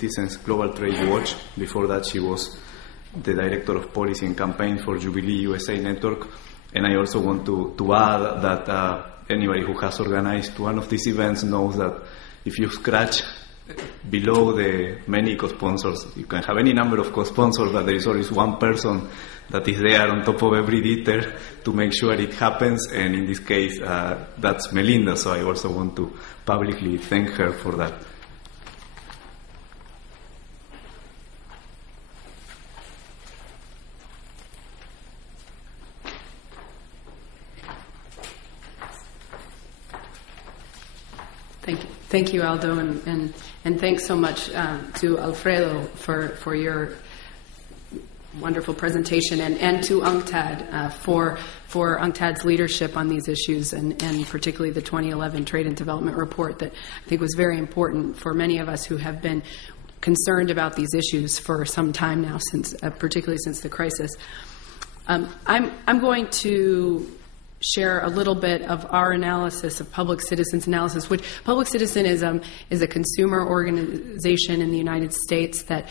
Since Global Trade Watch. Before that, she was the Director of Policy and Campaign for Jubilee USA Network. And I also want to add that anybody who has organized one of these events knows that if you scratch below the many co-sponsors, you can have any number of co-sponsors, but there is always one person that is there on top of every detail to make sure it happens. And in this case, that's Melinda. So I also want to publicly thank her for that. Thank you, Aldo, and thanks so much to Alfredo for your wonderful presentation, and to UNCTAD for UNCTAD's leadership on these issues, and particularly the 2011 Trade and Development Report that I think was very important for many of us who have been concerned about these issues for some time now, particularly since the crisis. I'm going to share a little bit of our analysis of Public Citizen's analysis, which Public Citizen is a consumer organization in the United States that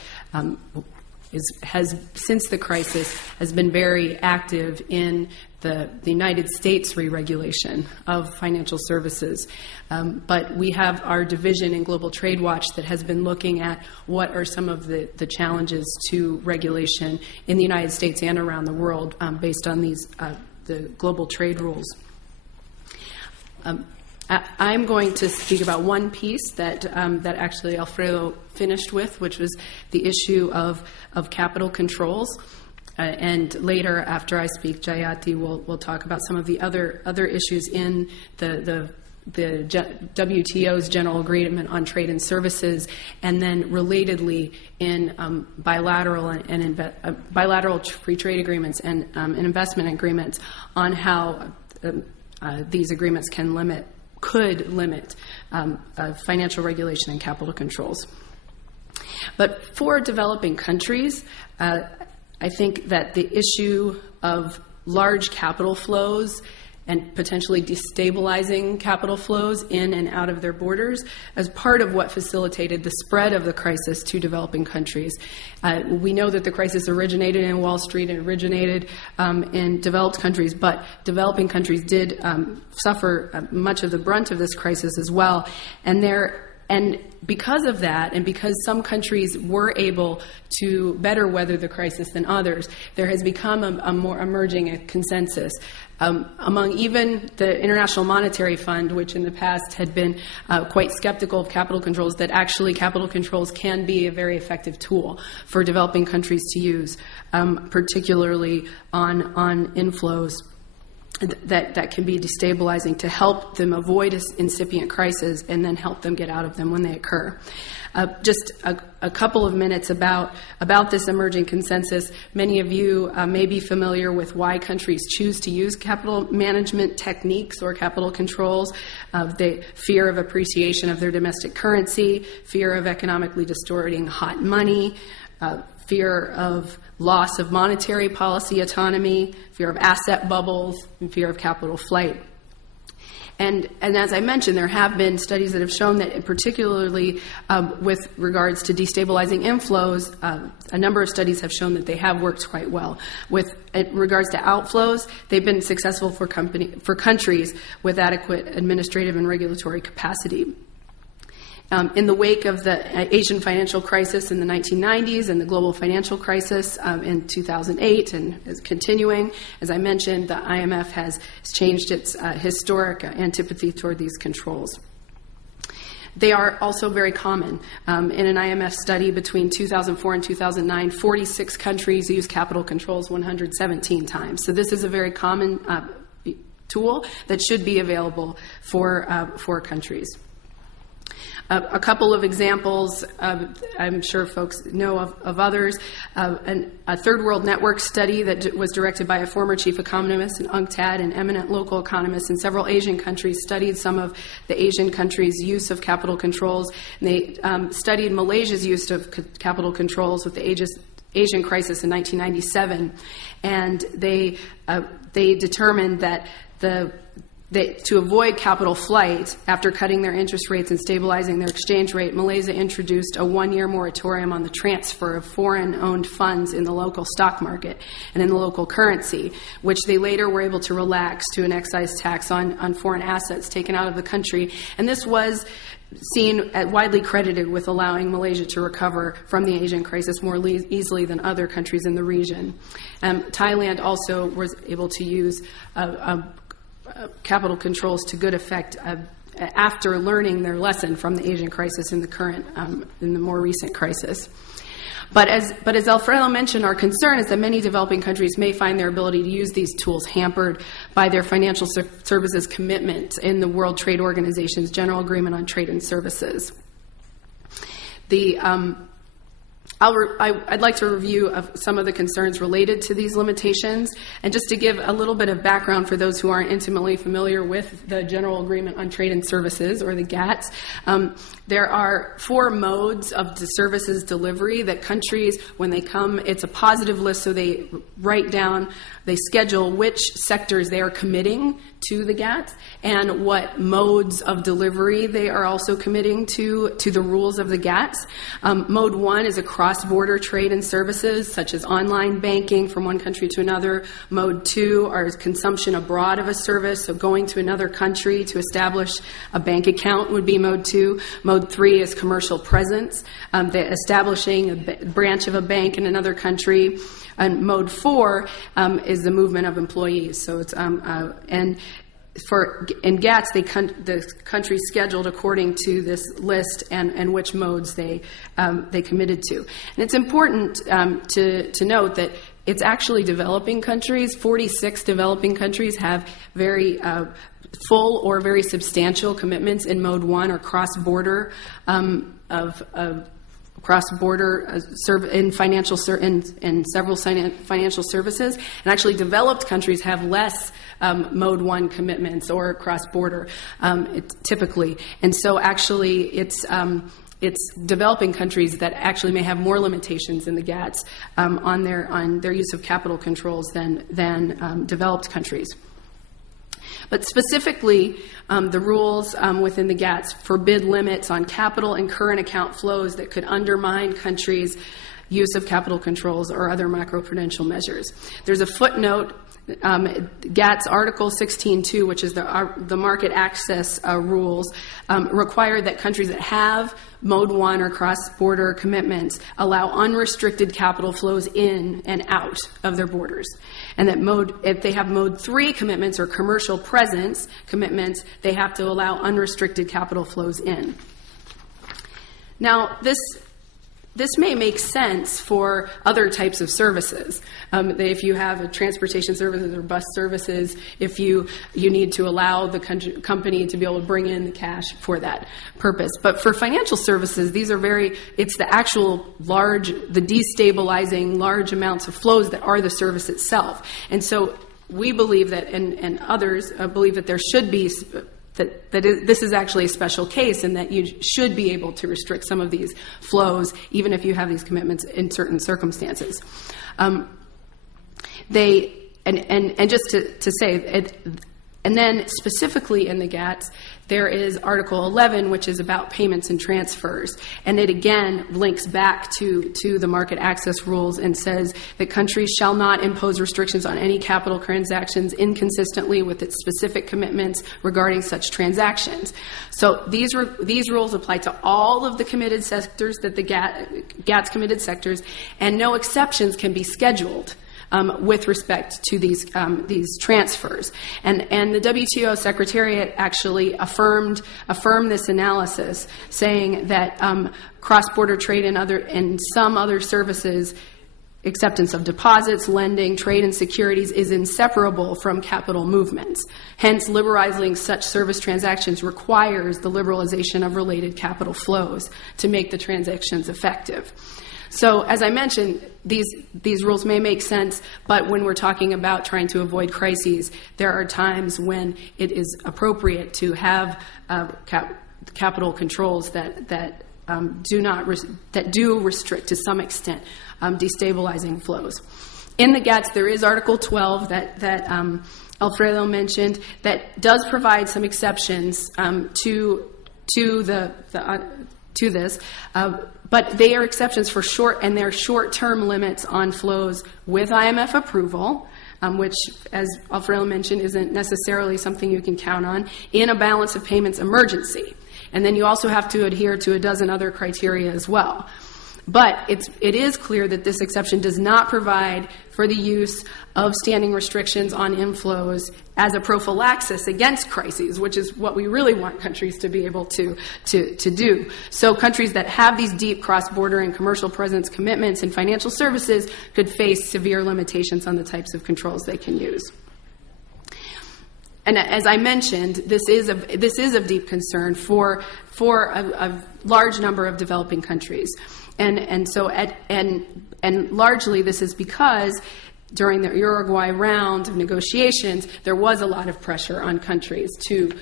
has, since the crisis, has been very active in the United States re-regulation of financial services. But we have our division in Global Trade Watch that has been looking at what are some of the challenges to regulation in the United States and around the world based on these the global trade rules. I'm going to speak about one piece that actually Alfredo finished with, which was the issue of capital controls. And later, after I speak, Jayati will talk about some of the other issues in the WTO's General Agreement on Trade and Services, and then relatedly in bilateral free trade agreements and investment agreements on how these agreements could limit financial regulation and capital controls. But for developing countries, I think that the issue of large capital flows and potentially destabilizing capital flows in and out of their borders as part of what facilitated the spread of the crisis to developing countries. We know that the crisis originated in Wall Street and originated in developed countries, but developing countries did suffer much of the brunt of this crisis as well. And because of that, and because some countries were able to better weather the crisis than others, there has become a more emerging consensus among even the International Monetary Fund, which in the past had been quite skeptical of capital controls, that actually capital controls can be a very effective tool for developing countries to use, particularly on inflows that can be destabilizing, to help them avoid incipient crises and then help them get out of them when they occur. Just a couple of minutes about this emerging consensus. Many of you may be familiar with why countries choose to use capital management techniques or capital controls. The fear of appreciation of their domestic currency, fear of economically distorting hot money, fear of loss of monetary policy autonomy, fear of asset bubbles, and fear of capital flight. And as I mentioned, there have been studies that have shown that, particularly with regards to destabilizing inflows, a number of studies have shown that they have worked quite well. With regards to outflows, they've been successful for countries with adequate administrative and regulatory capacity. In the wake of the Asian financial crisis in the 1990s and the global financial crisis in 2008 and is continuing, as I mentioned, the IMF has changed its historic antipathy toward these controls. They are also very common. In an IMF study between 2004 and 2009, 46 countries used capital controls 117 times. So this is a very common tool that should be available for countries. A couple of examples, I'm sure folks know of others. A Third World Network study that was directed by a former chief economist in UNCTAD and eminent local economists in several Asian countries studied some of the Asian countries' use of capital controls. And they studied Malaysia's use of capital controls with the Asian crisis in 1997. And they determined that to avoid capital flight, after cutting their interest rates and stabilizing their exchange rate, Malaysia introduced a 1-year moratorium on the transfer of foreign-owned funds in the local stock market and in the local currency, which they later were able to relax to an excise tax on foreign assets taken out of the country. And this was seen widely credited with allowing Malaysia to recover from the Asian crisis more easily than other countries in the region. Thailand also was able to use capital controls to good effect after learning their lesson from the Asian crisis in the more recent crisis. But as Alfredo mentioned, our concern is that many developing countries may find their ability to use these tools hampered by their financial services commitment in the World Trade Organization's General Agreement on Trade and Services. I'd like to review of some of the concerns related to these limitations, and just to give a little bit of background for those who aren't intimately familiar with the General Agreement on Trade and Services, or the GATS. There are 4 modes of the services delivery that countries, when they come, it's a positive list, so they write down, they schedule which sectors they are committing to the GATS and what modes of delivery they are also committing to the rules of the GATS. Mode 1 is a cross-border trade and services, such as online banking from one country to another. Mode 2 are consumption abroad of a service, so going to another country to establish a bank account would be Mode 2. Mode 3 is commercial presence, establishing a branch of a bank in another country. And Mode 4 is the movement of employees. So it's in GATS, the countries scheduled according to this list and which modes they committed to. And it's important to note that it's actually developing countries. 46 developing countries have very full or very substantial commitments in Mode 1 or cross-border cross-border in several financial services, and actually developed countries have less Mode 1 commitments or cross-border typically, and so actually it's developing countries that actually may have more limitations in the GATS on their use of capital controls than developed countries. But specifically, the rules within the GATS forbid limits on capital and current account flows that could undermine countries' use of capital controls or other macroprudential measures. There's a footnote, GATS Article 16.2, which is the market access rules, require that countries that have Mode 1 or cross-border commitments allow unrestricted capital flows in and out of their borders. And that if they have Mode 3 commitments or commercial presence commitments, they have to allow unrestricted capital flows in. Now, this may make sense for other types of services. If you have a transportation services or bus services, if you need to allow the company to be able to bring in the cash for that purpose. But for financial services, it's the actual the destabilizing large amounts of flows that are the service itself. And so we believe that, and others believe that there should be this is actually a special case, and that you should be able to restrict some of these flows, even if you have these commitments in certain circumstances. And just to say, and then specifically in the GATS, there is Article 11, which is about payments and transfers. And it again links back to the market access rules and says that countries shall not impose restrictions on any capital transactions inconsistently with its specific commitments regarding such transactions. So these rules apply to all of the committed sectors, that the GATS committed sectors, and no exceptions can be scheduled with respect to these transfers. And the WTO Secretariat actually affirmed this analysis, saying that cross-border trade and some other services, acceptance of deposits, lending, trade, and securities is inseparable from capital movements. Hence, liberalizing such service transactions requires the liberalization of related capital flows to make the transactions effective. So, as I mentioned, these rules may make sense, but when we're talking about trying to avoid crises, there are times when it is appropriate to have capital controls that do restrict to some extent destabilizing flows. In the GATS, there is Article 12 that Alfredo mentioned, that does provide some exceptions to this, but they are exceptions for short-term limits on flows with IMF approval, which, as Alfredo mentioned, isn't necessarily something you can count on, in a balance of payments emergency. And then you also have to adhere to a dozen other criteria as well. But it is clear that this exception does not provide for the use of standing restrictions on inflows as a prophylaxis against crises, which is what we really want countries to be able to do. So countries that have these deep cross-border and commercial presence commitments in financial services could face severe limitations on the types of controls they can use. And as I mentioned, this is of deep concern for a large number of developing countries. And largely this is because during the Uruguay round of negotiations, there was a lot of pressure on countries to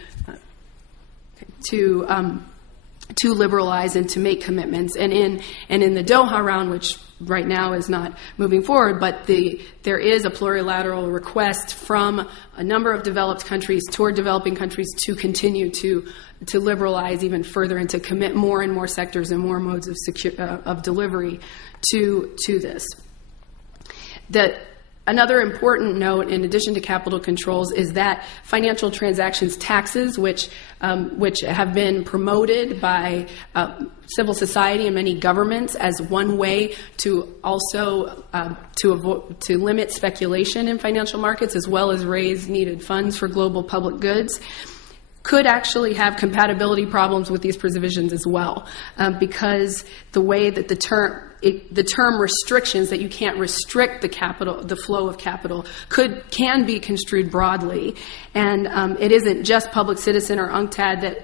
liberalize and to make commitments. And in the Doha round, which right now is not moving forward, but there is a plurilateral request from a number of developed countries toward developing countries to continue to liberalize even further and to commit more and more sectors and more modes of delivery to this. Another important note, in addition to capital controls, is that financial transactions taxes, which have been promoted by civil society and many governments as one way to also to limit speculation in financial markets, as well as raise needed funds for global public goods, could actually have compatibility problems with these provisions as well, because the way that the term restrictions, that you can't restrict the flow of capital, can be construed broadly, and it isn't just Public Citizen or UNCTAD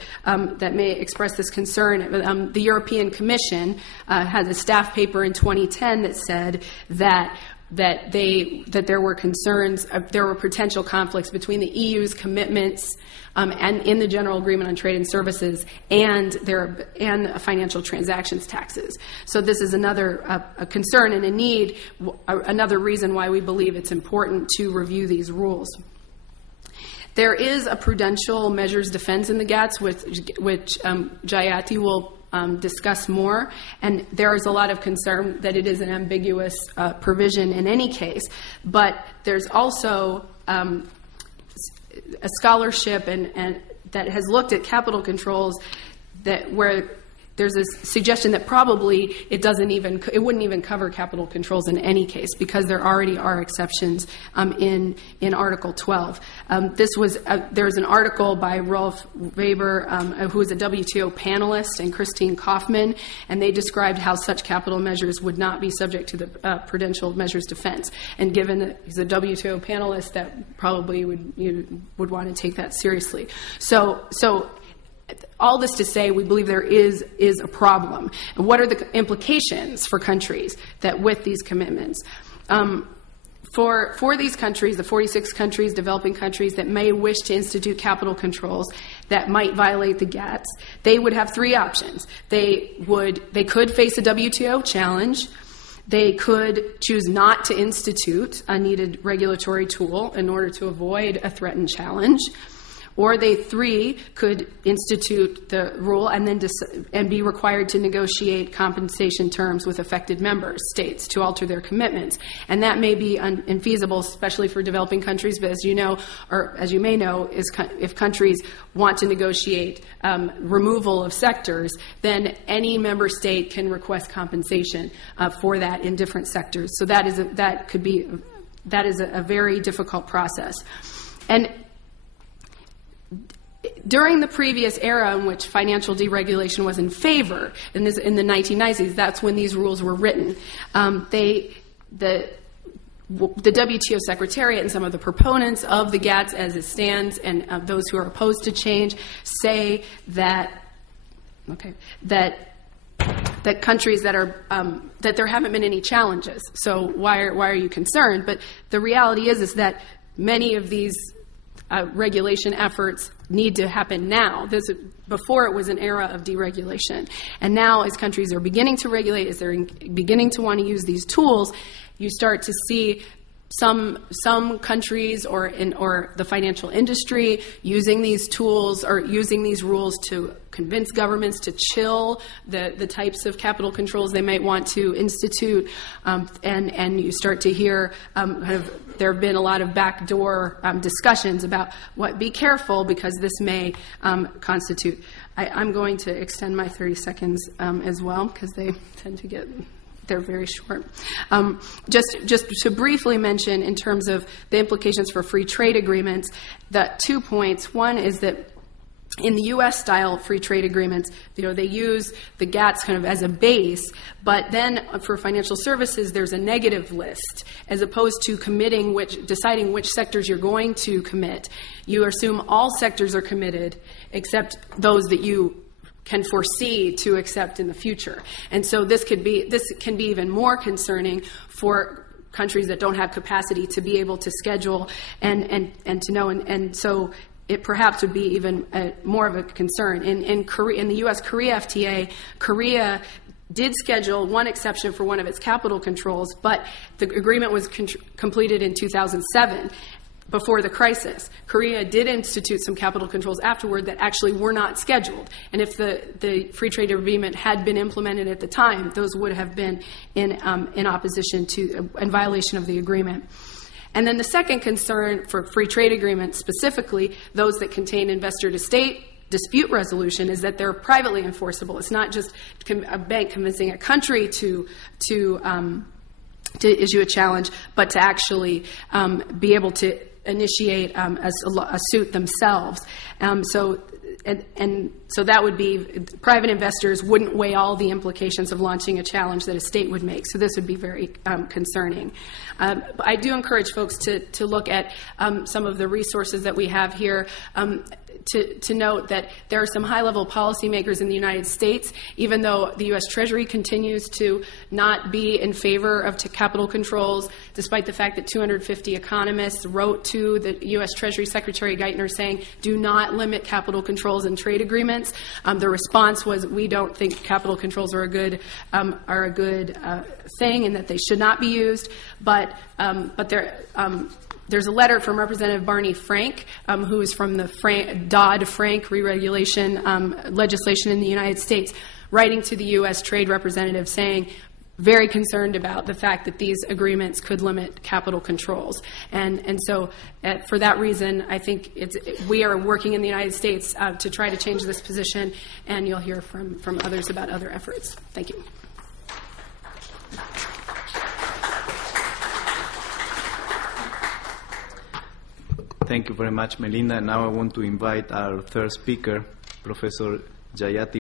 that may express this concern. The European Commission had a staff paper in 2010 that said that there were concerns, there were potential conflicts between the EU's commitments and in the General Agreement on Trade and Services and financial transactions taxes. So this is another a concern and a need, another reason why we believe it's important to review these rules. There is a prudential measures defense in the GATS, which Jayati will discuss more, and there is a lot of concern that it is an ambiguous provision in any case, but there's also a scholarship and that has looked at capital controls where there's a suggestion that probably it wouldn't even cover capital controls in any case, because there already are exceptions in Article 12. There's an article by Rolf Weber, who is a WTO panelist, and Christine Kaufman, and they described how such capital measures would not be subject to the prudential measures defense. And given that he's a WTO panelist, that probably you would want to take that seriously. So all this to say, we believe there is a problem. And what are the implications for countries that with these commitments? For these countries, the 46 countries, developing countries that may wish to institute capital controls that might violate the GATS, they would have three options. They could face a WTO challenge. They could choose not to institute a needed regulatory tool in order to avoid a threatened challenge. Or they could institute the rule and then be required to negotiate compensation terms with affected member states to alter their commitments. And that may be infeasible, especially for developing countries. But as you know, or as you may know, if countries want to negotiate removal of sectors, then any member state can request compensation for that in different sectors. So that is a very difficult process. And during the previous era in which financial deregulation was in favor, in the 1990s, that's when these rules were written. The WTO Secretariat and some of the proponents of the GATS as it stands, and those who are opposed to change, say that countries that there haven't been any challenges. So why are you concerned? But the reality is that many of these regulation efforts need to happen now. Before it was an era of deregulation. And now as countries are beginning to regulate, as they're beginning to want to use these tools, you start to see some countries or the financial industry using these tools or using these rules to convince governments to chill the types of capital controls they might want to institute, and you start to hear there have been a lot of backdoor discussions about be careful because this may constitute. I'm going to extend my 30 seconds as well because they tend to get. They're very short. Just to briefly mention in terms of the implications for free trade agreements, the 2 points. One is that in the U.S.-style free trade agreements, they use the GATS kind of as a base, but then for financial services, there's a negative list, as opposed to deciding which sectors you're going to commit. You assume all sectors are committed, except those that you can foresee to accept in the future. And so this can be even more concerning for countries that don't have capacity to be able to schedule and to know. And so it perhaps would be even more of a concern. In the U.S. Korea FTA, Korea did schedule one exception for one of its capital controls, but the agreement was completed in 2007. Before the crisis. Korea did institute some capital controls afterward that actually were not scheduled. And if the free trade agreement had been implemented at the time, those would have been in opposition to, in violation of the agreement. And then the second concern for free trade agreements, specifically those that contain investor-to-state dispute resolution, is that they're privately enforceable. It's not just a bank convincing a country to issue a challenge, but to actually be able to initiate a suit themselves. So that would be, private investors wouldn't weigh all the implications of launching a challenge that a state would make. So this would be very concerning. I do encourage folks to look at some of the resources that we have here. To note that there are some high-level policymakers in the United States, even though the U.S. Treasury continues to not be in favor of capital controls, despite the fact that 250 economists wrote to the U.S. Treasury Secretary Geithner saying, do not limit capital controls in trade agreements. The response was, we don't think capital controls are a good thing and that they should not be used. But there's a letter from Representative Barney Frank, who is from the Dodd-Frank re-regulation legislation in the United States, writing to the U.S. Trade Representative saying, very concerned about the fact that these agreements could limit capital controls. And so for that reason, I think we are working in the United States to try to change this position, and you'll hear from others about other efforts. Thank you. Thank you very much, Melinda. And now I want to invite our third speaker, Professor Jayati